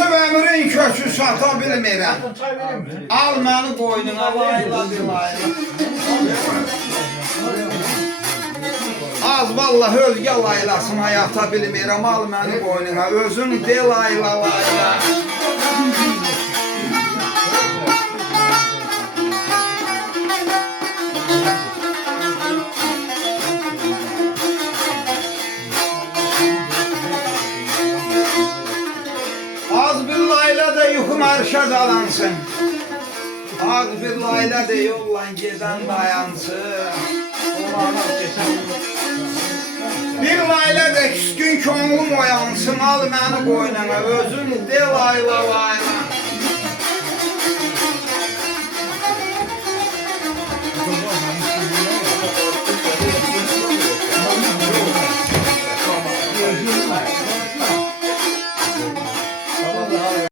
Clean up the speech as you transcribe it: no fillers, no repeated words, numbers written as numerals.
Yusuf Əmirin kökü sata bilmirəm. Al məni qoynuna layla dilayla. Az vallahi özgə laylasına yata bilmirəm. Al məni qoynuna özün de layla layla. Az bir layla da yuxum arşa dalansın. Az bir layla da yolla gedən dayansın. Bir layla da küskün könlüm oyansın. Al məni qoynuna özün de layla layla.